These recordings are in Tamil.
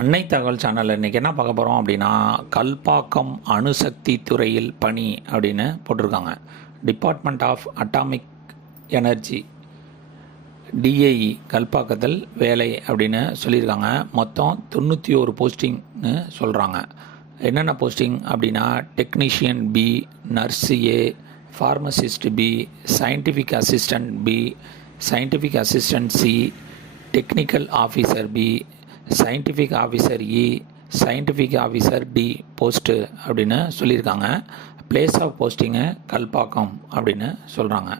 அன்னை தகவல் சேனலில் இன்றைக்கி என்ன பார்க்க போகிறோம் அப்படின்னா, கல்பாக்கம் அணுசக்தி துறையில் பணி அப்படின்னு போட்டிருக்காங்க. Department of atomic energy DAE கல்பாக்கத்தில் வேலை அப்படின்னு சொல்லியிருக்காங்க. மொத்தம் 91 போஸ்டிங்னு சொல்கிறாங்க. என்னென்ன போஸ்டிங் அப்படின்னா, technician B, nurse A, pharmacist B, scientific assistant B, scientific assistant C, technical officer B, scientific officer E, scientific officer D post அப்படின்னு சொல்லியிருக்காங்க. பிளேஸ் ஆஃப் போஸ்டிங்கு கல்பாக்கம் அப்படின்னு சொல்கிறாங்க.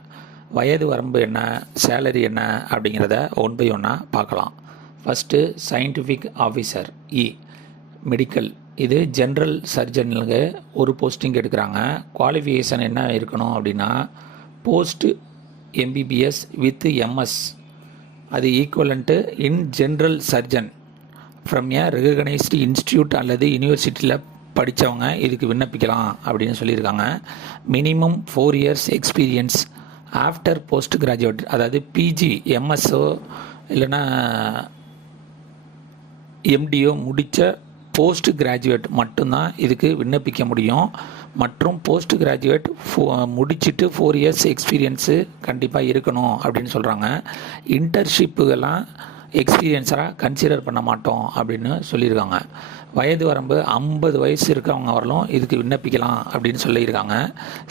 வயது வரம்பு என்ன, சேலரி என்ன அப்படிங்கிறத ஒன் பை ஒன்னாக பார்க்கலாம். ஃபஸ்ட்டு சயின்டிஃபிக் ஆஃபீஸர் இ மெடிக்கல், இது ஜென்ரல் சர்ஜனுக்கு ஒரு போஸ்டிங் எடுக்கிறாங்க. குவாலிஃபிகேஷன் என்ன இருக்கணும் அப்படின்னா, போஸ்ட் எம்பிபிஎஸ் வித் எம்எஸ், அது equivalent in general surgeon from A recognised institute அல்லது யூனிவர்சிட்டியில் படித்தவங்க இதுக்கு விண்ணப்பிக்கலாம் அப்படின்னு சொல்லியிருக்காங்க. Minimum 4 years experience after post graduate, அதாவது பிஜி எம்எஸ்ஓ இல்லைன்னா எம்டிஓ முடித்த போஸ்ட் கிராஜுவேட் மட்டும்தான் இதுக்கு விண்ணப்பிக்க முடியும். மற்றும் போஸ்ட் கிராஜுவேட் முடிச்சுட்டு 4 இயர்ஸ் எக்ஸ்பீரியன்ஸு கண்டிப்பாக இருக்கணும் அப்படின்னு சொல்கிறாங்க. இன்டர்ன்ஷிப்புகள்லாம் எக்ஸ்பீரியன்ஸாக கன்சிடர் பண்ண மாட்டோம் அப்படின்னு சொல்லியிருக்காங்க. வயது வரம்பு 50 வயசு இருக்கவங்க வரலும் இதுக்கு விண்ணப்பிக்கலாம் அப்படின்னு சொல்லியிருக்காங்க.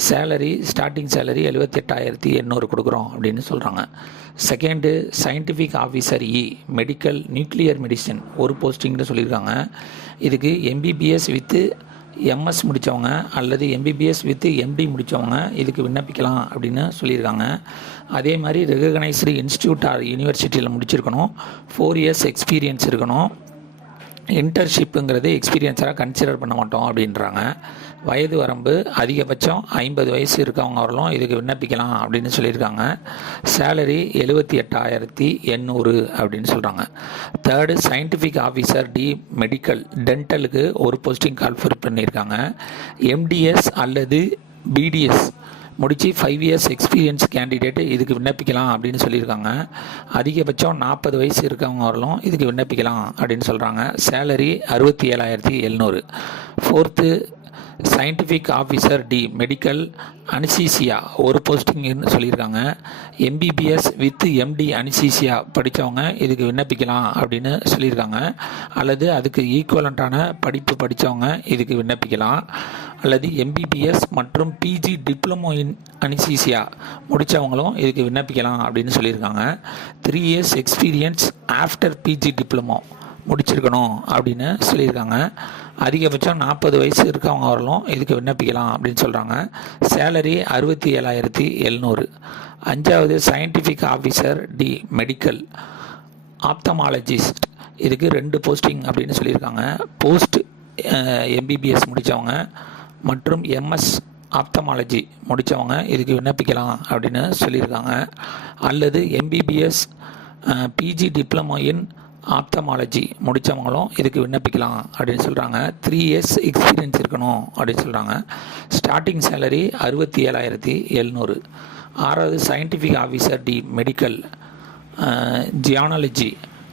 சேலரி, ஸ்டார்டிங் சேலரி 78,800 கொடுக்குறோம் அப்படின்னு சொல்கிறாங்க. செகண்டு சயின்டிஃபிக் ஆஃபீஸர் இ மெடிக்கல் நியூக்ளியர் மெடிசன் ஒரு போஸ்டிங்னு சொல்லியிருக்காங்க. இதுக்கு எம்பிபிஎஸ் வித்து எம்எஸ் முடித்தவங்க அல்லது எம்பிபிஎஸ் வித் எம்டி முடித்தவங்க இதுக்கு விண்ணப்பிக்கலாம் அப்படின்னு சொல்லியிருக்காங்க. அதே மாதிரி ரெகனைஸ்டு இன்ஸ்டியூட் ஆர் யூனிவர்சிட்டியில் முடிச்சிருக்கணும். 4 இயர்ஸ் எக்ஸ்பீரியன்ஸ் இருக்கணும். இன்டர்ன்ஷிப்புங்கிறது எக்ஸ்பீரியன்ஸாக கன்சிடர் பண்ண மாட்டோம் அப்படின்றாங்க. வயது வரம்பு அதிகபட்சம் 50 வயசு இருக்கவங்க வரலும் இதுக்கு விண்ணப்பிக்கலாம் அப்படின்னு சொல்லியிருக்காங்க. சேலரி 78,800 அப்படின்னு சொல்கிறாங்க. Third scientific officer D medical டென்டலுக்கு ஒரு போஸ்டிங் கால்ஃபர் பண்ணியிருக்காங்க. எம்டிஎஸ் அல்லது பிடிஎஸ் முடித்து 5 இயர்ஸ் எக்ஸ்பீரியன்ஸ் கேண்டிடேட்டு இதுக்கு விண்ணப்பிக்கலாம் அப்படின்னு சொல்லியிருக்காங்க. அதிகபட்சம் 40 வயசு இருக்கவங்க வரலும் இதுக்கு விண்ணப்பிக்கலாம் அப்படின்னு சொல்கிறாங்க. Salary 67,700. Fourth scientific officer D medical anaesthesia ஒரு போஸ்டிங்னு சொல்லியிருக்காங்க. எம்பிபிஎஸ் வித் எம்டி அனிசீசியா படித்தவங்க இதுக்கு விண்ணப்பிக்கலாம் அப்படின்னு சொல்லியிருக்காங்க. அல்லது அதுக்கு ஈக்குவலண்ட்டான படிப்பு படித்தவங்க இதுக்கு விண்ணப்பிக்கலாம். அல்லது எம்பிபிஎஸ் மற்றும் பிஜி டிப்ளமோ இன் அனிசீசியா முடித்தவங்களும் இதுக்கு விண்ணப்பிக்கலாம் அப்படின்னு சொல்லியிருக்காங்க. 3 years experience after PG diploma முடிச்சிருக்கணும் அப்படின்னு சொல்லியிருக்காங்க. அதிகபட்சம் 40 வயசு இருக்கவங்க வரலும் இதுக்கு விண்ணப்பிக்கலாம் அப்படின்னு சொல்கிறாங்க. சேலரி 67,700. அஞ்சாவது scientific officer D medical ophthalmologist, இதுக்கு 2 போஸ்டிங் அப்படின்னு சொல்லியிருக்காங்க. போஸ்ட் எம்பிபிஎஸ் முடித்தவங்க மற்றும் எம்எஸ் ஆப்தமாலஜி முடித்தவங்க இதுக்கு விண்ணப்பிக்கலாம் அப்படின்னு சொல்லியிருக்காங்க. அல்லது MBBS PG diploma in ophthalmology முடித்தவங்களும் இதுக்கு விண்ணப்பிக்கலாம் அப்படின்னு சொல்கிறாங்க. 3 இயர்ஸ் எக்ஸ்பீரியன்ஸ் இருக்கணும் அப்படின்னு சொல்கிறாங்க. Starting salary 67,700. ஆறாவது சயின்டிஃபிக் ஆஃபீஸர் டி மெடிக்கல் ஜியானாலஜி,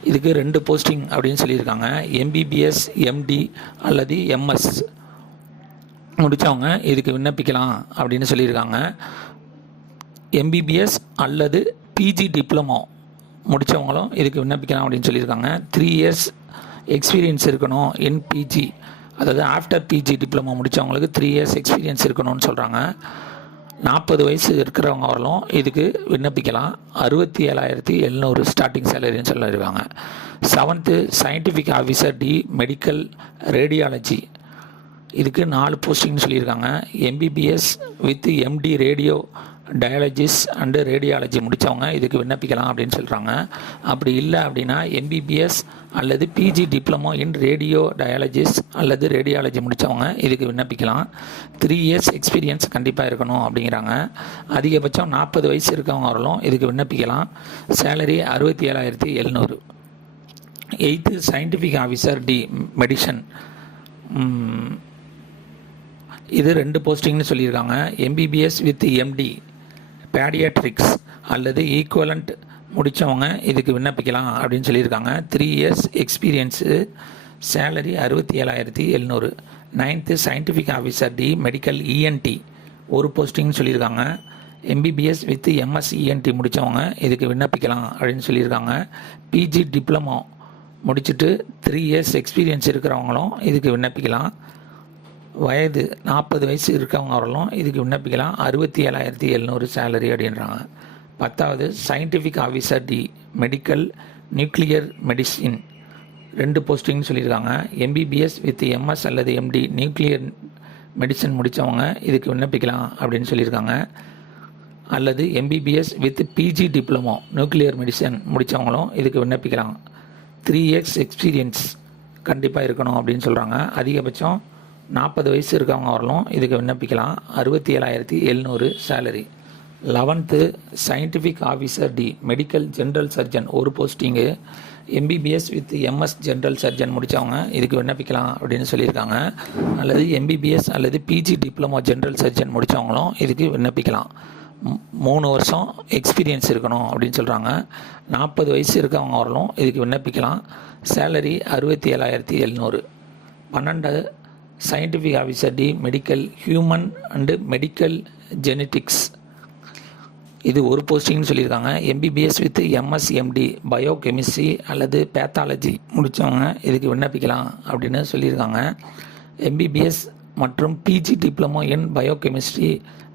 இதுக்கு 2 போஸ்டிங் அப்படின்னு சொல்லியிருக்காங்க. எம்பிபிஎஸ் எம்டி அல்லது எம்எஸ் முடித்தவங்க இதுக்கு விண்ணப்பிக்கலாம் அப்படின்னு சொல்லியிருக்காங்க. எம்பிபிஎஸ் அல்லது பிஜி டிப்ளமோ முடித்தவங்களும் இதுக்கு விண்ணப்பிக்கலாம் அப்படின்னு சொல்லியிருக்காங்க. 3 இயர்ஸ் எக்ஸ்பீரியன்ஸ் இருக்கணும் இன் பிஜி, அதாவது ஆஃப்டர் பிஜி டிப்ளமோ முடித்தவங்களுக்கு 3 இயர்ஸ் எக்ஸ்பீரியன்ஸ் இருக்கணும்னு சொல்கிறாங்க. 40 வயசு இருக்கிறவங்க வரலும் இதுக்கு விண்ணப்பிக்கலாம். 67,700 ஸ்டார்டிங் சேலரின்னு சொல்லியிருக்காங்க. Seventh scientific officer D medical radiology, இதுக்கு 4 போஸ்டிங்னு சொல்லியிருக்காங்க. MBBS with MD radiologist and radiology முடித்தவங்க இதுக்கு விண்ணப்பிக்கலாம் அப்படின்னு சொல்கிறாங்க. அப்படி இல்லை அப்படின்னா எம்பிபிஎஸ் அல்லது பிஜி டிப்ளமோ இன் ரேடியோ டயாலஜிஸ்ட் அல்லது ரேடியாலஜி முடித்தவங்க இதுக்கு விண்ணப்பிக்கலாம். 3 இயர்ஸ் எக்ஸ்பீரியன்ஸ் கண்டிப்பாக இருக்கணும் அப்படிங்கிறாங்க. அதிகபட்சம் 40 வயசு இருக்கவங்க வரலும் இதுக்கு விண்ணப்பிக்கலாம். Salary 67,700. Eighth scientific officer D medicine, இது 2 போஸ்டிங்னு சொல்லியிருக்காங்க. எம்பிபிஎஸ் வித் எம்டி பேடியாட்ரிக்ஸ் அல்லது ஈக்குவலண்ட் முடித்தவங்க இதுக்கு விண்ணப்பிக்கலாம் அப்படின்னு சொல்லியிருக்காங்க. 3 years experience salary 67,700. 9th scientific officer D medical ENT ஒரு போஸ்டிங்னு சொல்லியிருக்காங்க. எம்பிபிஎஸ் வித் எம்எஸ் இஎன்டி முடித்தவங்க இதுக்கு விண்ணப்பிக்கலாம் அப்படின்னு சொல்லியிருக்காங்க. பிஜி டிப்ளமோ முடிச்சுட்டு 3 years எக்ஸ்பீரியன்ஸ் இருக்கிறவங்களும் இதுக்கு விண்ணப்பிக்கலாம். வயது 40 வயசு இருக்கவங்களும் இதுக்கு விண்ணப்பிக்கலாம். 67,700 சேலரி அப்படின்றாங்க. 10th scientific officer D medical nuclear medicine 2 போஸ்டிங்னு சொல்லியிருக்காங்க. எம்பிபிஎஸ் வித் எம்எஸ் அல்லது எம்டி நியூக்ளியர் மெடிசன் முடித்தவங்க இதுக்கு விண்ணப்பிக்கலாம் அப்படின்னு சொல்லியிருக்காங்க. அல்லது MBBS with PG diploma nuclear medicine முடித்தவங்களும் இதுக்கு விண்ணப்பிக்கலாம். 3 years எக்ஸ்பீரியன்ஸ் கண்டிப்பாக இருக்கணும் அப்படின்னு சொல்கிறாங்க. அதிகபட்சம் 40 வயசு இருக்கவங்க வரலும் இதுக்கு விண்ணப்பிக்கலாம். 67,700 salary. 11th scientific officer D medical general surgeon ஒரு posting. MBBS with MS general surgeon முடித்தவங்க இதுக்கு விண்ணப்பிக்கலாம் அப்படின்னு சொல்லியிருக்காங்க. அல்லது எம்பிபிஎஸ் அல்லது பிஜி டிப்ளமோ ஜென்ரல் சர்ஜன் முடித்தவங்களும் இதுக்கு விண்ணப்பிக்கலாம். 3 வருஷம் எக்ஸ்பீரியன்ஸ் இருக்கணும் அப்படின்னு சொல்கிறாங்க. 40 வயசு இருக்கவங்க வரலும் இதுக்கு விண்ணப்பிக்கலாம். Salary 67,700. 12th scientific officer D medical human and medical genetics இது ஒரு போஸ்டிங்னு சொல்லியிருக்காங்க. MBBS with MS MD biochemistry அல்லது பேத்தாலஜி முடித்தவங்க இதுக்கு விண்ணப்பிக்கலாம் அப்படின்னு சொல்லியிருக்காங்க. எம்பிபிஎஸ் மற்றும் PG diploma in biochemistry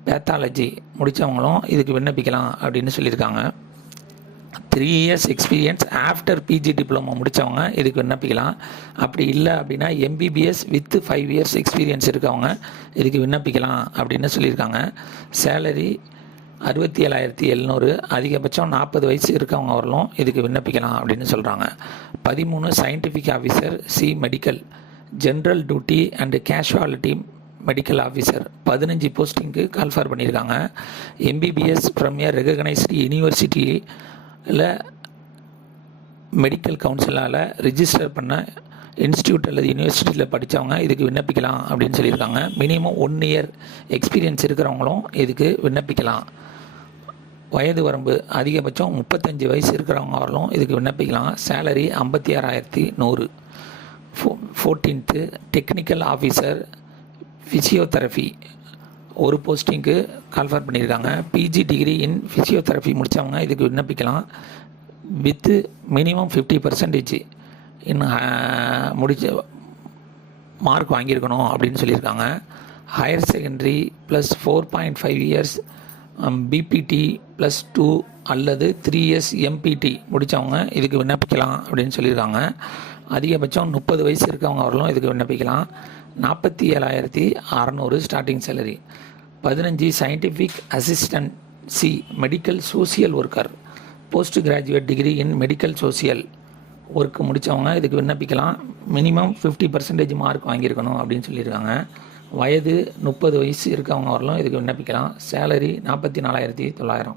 pathology முடித்தவங்களும் இதுக்கு விண்ணப்பிக்கலாம் அப்படின்னு சொல்லியிருக்காங்க. 3 years experience after PG diploma முடித்தவங்க இதுக்கு விண்ணப்பிக்கலாம். அப்படி இல்லை அப்படின்னா எம்பிபிஎஸ் வித் 5 years எக்ஸ்பீரியன்ஸ் இருக்கவங்க இதுக்கு விண்ணப்பிக்கலாம் அப்படின்னு சொல்லியிருக்காங்க. சேலரி 67,700. அதிகபட்சம் 40 வயசு இருக்கவங்க வரலும் இதுக்கு விண்ணப்பிக்கலாம் அப்படின்னு சொல்கிறாங்க. 13 scientific officer C medical general duty and casualty medical officer 15 போஸ்டிங்க்கு கால்ஃபார் பண்ணியிருக்காங்க. எம்பிபிஎஸ் ஃப்ரம் ஏ ரெகக்னைஸ்டு யூனிவர்சிட்டியில் மெடிக்கல் கவுன்சிலால் ரிஜிஸ்டர் பண்ண இன்ஸ்டியூட் அல்லது யூனிவர்சிட்டியில் படித்தவங்க இதுக்கு விண்ணப்பிக்கலாம் அப்படின்னு சொல்லியிருக்காங்க. மினிமம் 1 year எக்ஸ்பீரியன்ஸ் இருக்கிறவங்களும் இதுக்கு விண்ணப்பிக்கலாம். வயது வரம்பு அதிகபட்சம் 35 வயசு இருக்கிறவங்க வரலும் இதுக்கு விண்ணப்பிக்கலாம். Salary 56,100. 14th technical officer physiotherapy ஒரு போஸ்டிங்க்கு கால்ஃபார் பண்ணியிருக்காங்க. பிஜி டிகிரி இன் ஃபிசியோதெரபி முடித்தவங்க இதுக்கு விண்ணப்பிக்கலாம். வித்து மினிமம் 50% முடிச்ச மார்க் வாங்கியிருக்கணும் அப்படின்னு சொல்லியிருக்காங்க. Higher secondary plus 4.5 years BPT plus 2 அல்லது 3 years எம்பிடி முடித்தவங்க இதுக்கு விண்ணப்பிக்கலாம் அப்படின்னு சொல்லியிருக்காங்க. அதிகபட்சம் 30 வயசு இருக்கவங்க வரலும் இதுக்கு விண்ணப்பிக்கலாம். 47,600 starting salary. 15 scientific assistant C medical social worker post graduate degree in medical social work முடித்தவங்க இதுக்கு விண்ணப்பிக்கலாம். மினிமம் 50% மார்க் வாங்கியிருக்கணும் அப்படின்னு சொல்லியிருக்காங்க. வயது 30 வயசு இருக்கவங்க வரலும் இதுக்கு விண்ணப்பிக்கலாம். சேலரி 44,900.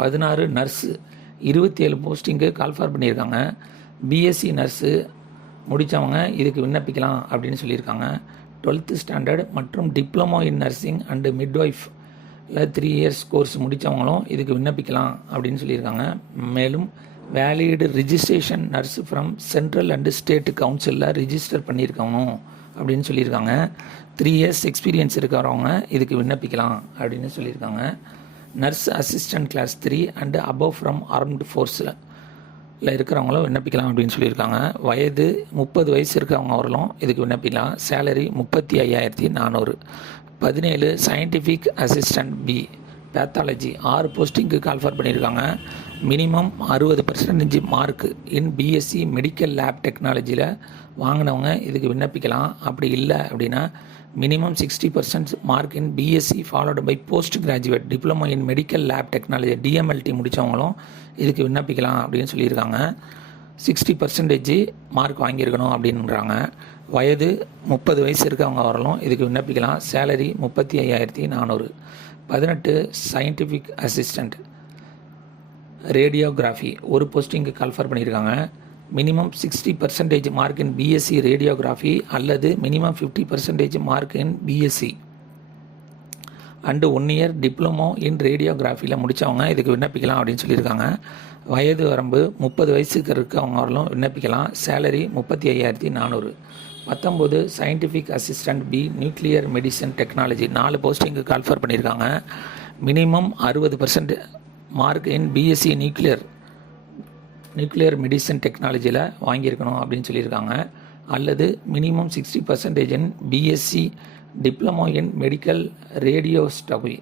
16 நர்ஸு 27 போஸ்டிங்கு கால்ஃபார் பண்ணியிருக்காங்க. பிஎஸ்சி நர்ஸு முடித்தவங்க இதுக்கு விண்ணப்பிக்கலாம் அப்படின்னு சொல்லியிருக்காங்க. 12th ஸ்டாண்டர்ட் மற்றும் diploma in nursing and midwife இல்லை 3 years கோர்ஸ் முடித்தவங்களும் இதுக்கு விண்ணப்பிக்கலாம் அப்படின்னு சொல்லியிருக்காங்க. மேலும் valid registration nurse from central and state கவுன்சிலில் ரிஜிஸ்டர் பண்ணியிருக்கணும் அப்படின்னு சொல்லியிருக்காங்க. 3 years எக்ஸ்பீரியன்ஸ் இருக்கிறவங்க இதுக்கு விண்ணப்பிக்கலாம் அப்படின்னு சொல்லியிருக்காங்க. Nurse assistant class 3 and above from armed ஃபோர்ஸில் இருக்கிறவங்களும் விண்ணப்பிக்கலாம் அப்படின்னு சொல்லியிருக்காங்க. வயது 30 வயசு இருக்கிறவங்க வரலும் இதுக்கு விண்ணப்பிக்கலாம். Salary 35,400. 17 scientific assistant B pathology 6 போஸ்டிங்க்கு கால்ஃபார் பண்ணியிருக்காங்க. Minimum 60% mark in BSc medical lab டெக்னாலஜியில் வாங்கினவங்க இதுக்கு விண்ணப்பிக்கலாம். அப்படி இல்லை அப்படின்னா minimum 60% mark in BSc followed by post graduate diploma in medical lab technology DMLT முடித்தவங்களும் இதுக்கு விண்ணப்பிக்கலாம் அப்படின்னு சொல்லியிருக்காங்க. 60% மார்க் வாங்கியிருக்கணும் அப்படின்றாங்க. வயது 30 வயசு இருக்கவங்க வரலும் இதுக்கு விண்ணப்பிக்கலாம். சேலரி 35,400. 18 சயின்டிஃபிக் அசிஸ்டண்ட் ரேடியோகிராஃபி ஒரு போஸ்டிங்கு கால்ஃபார் பண்ணியிருக்காங்க. Minimum 60% mark in BSc radiography அல்லது minimum 50% mark in BSc. And 1 year diploma in ரேடியோகிராஃபியில் முடித்தவங்க இதுக்கு விண்ணப்பிக்கலாம் அப்படின்னு சொல்லியிருக்காங்க. வயது வரம்பு 30 வயசுக்கு இருக்கவங்க வரலும் விண்ணப்பிக்கலாம். Salary 35,400. 19 scientific assistant B nuclear medicine technology 4 போஸ்டிங்கு கால்ஃபர் பண்ணியிருக்காங்க. Minimum 60% mark in BSc nuclear medicine டெக்னாலஜியில் வாங்கியிருக்கணும் அப்படின்னு சொல்லியிருக்காங்க. அல்லது minimum 60% in BSc diploma in medical radiotherapy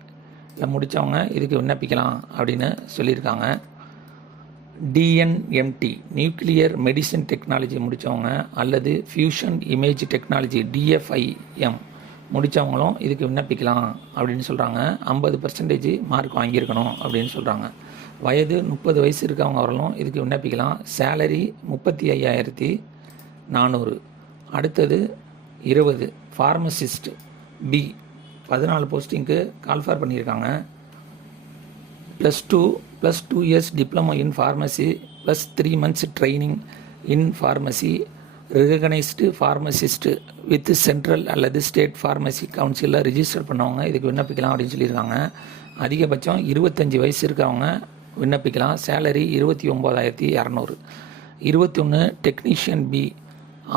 முடித்தவங்க இதுக்கு விண்ணப்பிக்கலாம் அப்படின்னு சொல்லியிருக்காங்க. டிஎன்எம்டி நியூக்ளியர் மெடிசன் டெக்னாலஜி முடித்தவங்க அல்லது ஃபியூஷன் இமேஜ் டெக்னாலஜி டிஎஃப்ஐஎம் முடித்தவங்களும் இதுக்கு விண்ணப்பிக்கலாம் அப்படின்னு சொல்கிறாங்க. 50% மார்க் வாங்கியிருக்கணும் அப்படின்னு சொல்கிறாங்க. வயது 30 வயசு இருக்கவங்க வரலும் இதுக்கு விண்ணப்பிக்கலாம். சேலரி 35,400. அடுத்தது 20 ஃபார்மசிஸ்ட் பி 14 போஸ்டிங்க்கு கால்ஃபர் பண்ணியிருக்காங்க. +2 years diploma in pharmacy +3 months training in pharmacy recognised pharmacist with central அல்லது ஸ்டேட் ஃபார்மசி கவுன்சிலில் ரிஜிஸ்டர் பண்ணவங்க இதுக்கு விண்ணப்பிக்கலாம் அப்படின்னு சொல்லியிருக்காங்க. அதிகபட்சம் 25 வயசு இருக்கவங்க விண்ணப்பிக்கலாம். Salary 29,200. 21 technician B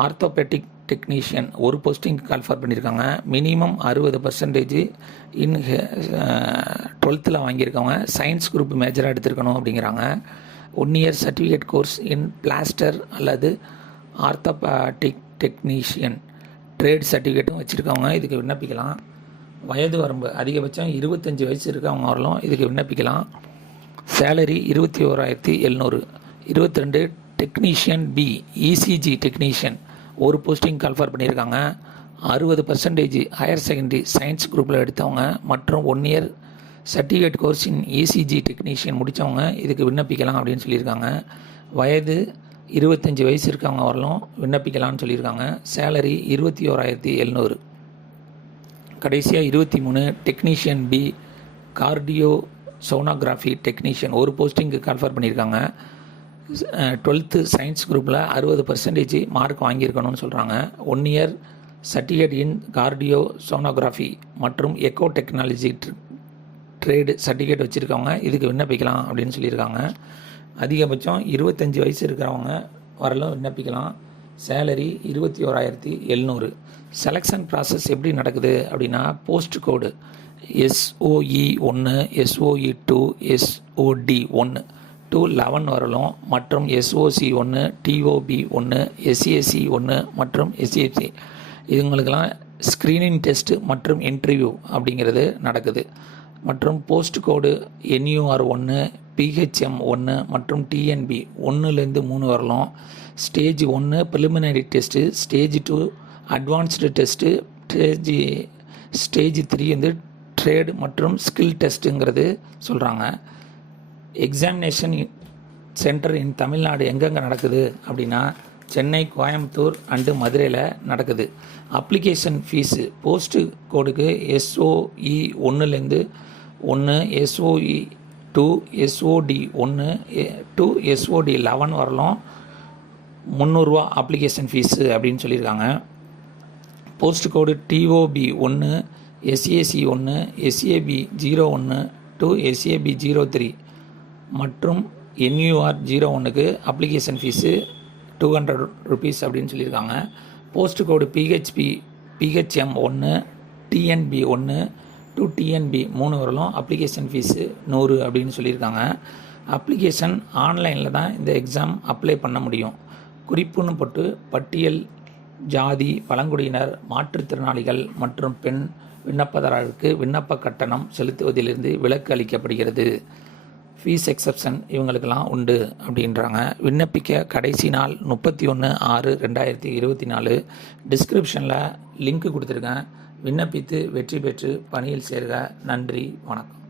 orthopaedic technician ஒரு போஸ்டிங் கால்ஃபர் பண்ணியிருக்காங்க. மினிமம் 60% இன் 12th வாங்கியிருக்கவங்க சயின்ஸ் குரூப் மேஜராக எடுத்திருக்கணும் அப்படிங்கிறாங்க. 1 year certificate course in plaster அல்லது ஆர்த்தோபேட்டிக் டெக்னீஷியன் ட்ரேட் சர்டிஃபிகேட்டும் வச்சுருக்கவங்க இதுக்கு விண்ணப்பிக்கலாம். வயது வரம்பு அதிகபட்சம் 25 வயசு இருக்கவங்க வரலும் இதுக்கு விண்ணப்பிக்கலாம். Salary 21,700. 22 technician B ECG technician ஒரு போஸ்டிங் கால்ஃபர் பண்ணியிருக்காங்க. 60% ஹையர் செகண்டரி சயின்ஸ் குரூப்பில் எடுத்தவங்க மற்றும் 1 year certificate course in ECG technician முடித்தவங்க இதுக்கு விண்ணப்பிக்கலாம் அப்படின்னு சொல்லியிருக்காங்க. வயது 25 வயசு இருக்கவங்க வரலும் விண்ணப்பிக்கலாம்னு சொல்லியிருக்காங்க. சேலரி 21,700. கடைசியாக 23 technician B cardio sonography technician ஒரு போஸ்டிங்கு கால்ஃபர் பண்ணியிருக்காங்க. 12th சயின்ஸ் குரூப்பில் 60% மார்க் வாங்கியிருக்கணும்னு சொல்கிறாங்க. 1 year certificate in cardio sonography மற்றும் எக்கோ டெக்னாலஜி ட்ரேடு சர்டிஃபிகேட் வச்சுருக்கவங்க இதுக்கு விண்ணப்பிக்கலாம் அப்படின்னு சொல்லியிருக்காங்க. அதிகபட்சம் 25 வயசு இருக்கிறவங்க வரலும் விண்ணப்பிக்கலாம். சேலரி 21,700. செலெக்ஷன் ப்ராசஸ் எப்படி நடக்குது அப்படின்னா post code SOE1 SOE2 SOD1 to 11 வரலும் மற்றும் SOC1 TOB1 SAC1 மற்றும் SAC இதுங்களுக்கெல்லாம் ஸ்க்ரீனிங் டெஸ்ட் மற்றும் இன்டர்வியூ அப்படிங்கிறது நடக்குது. மற்றும் போஸ்ட் கோடு NUR1 PHM1 மற்றும் TNB 1-3 வரலும். Stage 1 preliminary test, stage 2 advanced test, stage 3 trade மற்றும் ஸ்கில் டெஸ்ட்டுங்கிறது சொல்கிறாங்க. எக்ஸாமினேஷன் சென்டர் இன் தமிழ்நாடு எங்கெங்கே நடக்குது அப்படின்னா சென்னை, கோயம்புத்தூர் அண்டு மதுரையில் நடக்குது. அப்ளிகேஷன் ஃபீஸு போஸ்ட்டு கோடுக்கு SOE1 SOE2 SOD1 to SOD11 வரலும் 300 அப்ளிகேஷன் ஃபீஸு அப்படின்னு சொல்லியிருக்காங்க. Post code TOB1 SAC1 SAB01 to SAB03 மற்றும் NUR01க்கு அப்ளிகேஷன் ஃபீஸு 200 rupees அப்படின்னு சொல்லியிருக்காங்க. Post code PHM1 TNB1 to TNB3 வரலும் அப்ளிகேஷன் ஃபீஸு 100 அப்படின்னு சொல்லியிருக்காங்க. அப்ளிகேஷன் ஆன்லைனில் தான் இந்த எக்ஸாம் அப்ளை பண்ண முடியும். குறிப்புன்னு போட்டு பட்டியல் ஜாதி, பழங்குடியினர், மாற்றுத்திறனாளிகள் மற்றும் பெண் விண்ணப்பதாரருக்கு விண்ணப்ப கட்டணம் செலுத்துவதிலிருந்து விலக்கு அளிக்கப்படுகிறது. ஃபீஸ் எக்ஸப்ஷன் இவங்களுக்கெல்லாம் உண்டு அப்படின்றாங்க. விண்ணப்பிக்க கடைசி நாள் 31/6/2024. டிஸ்கிரிப்ஷனில் லிங்க் கொடுத்துருக்கேன். விண்ணப்பித்து வெற்றி பெற்று பணியில் சேர்க. நன்றி, வணக்கம்.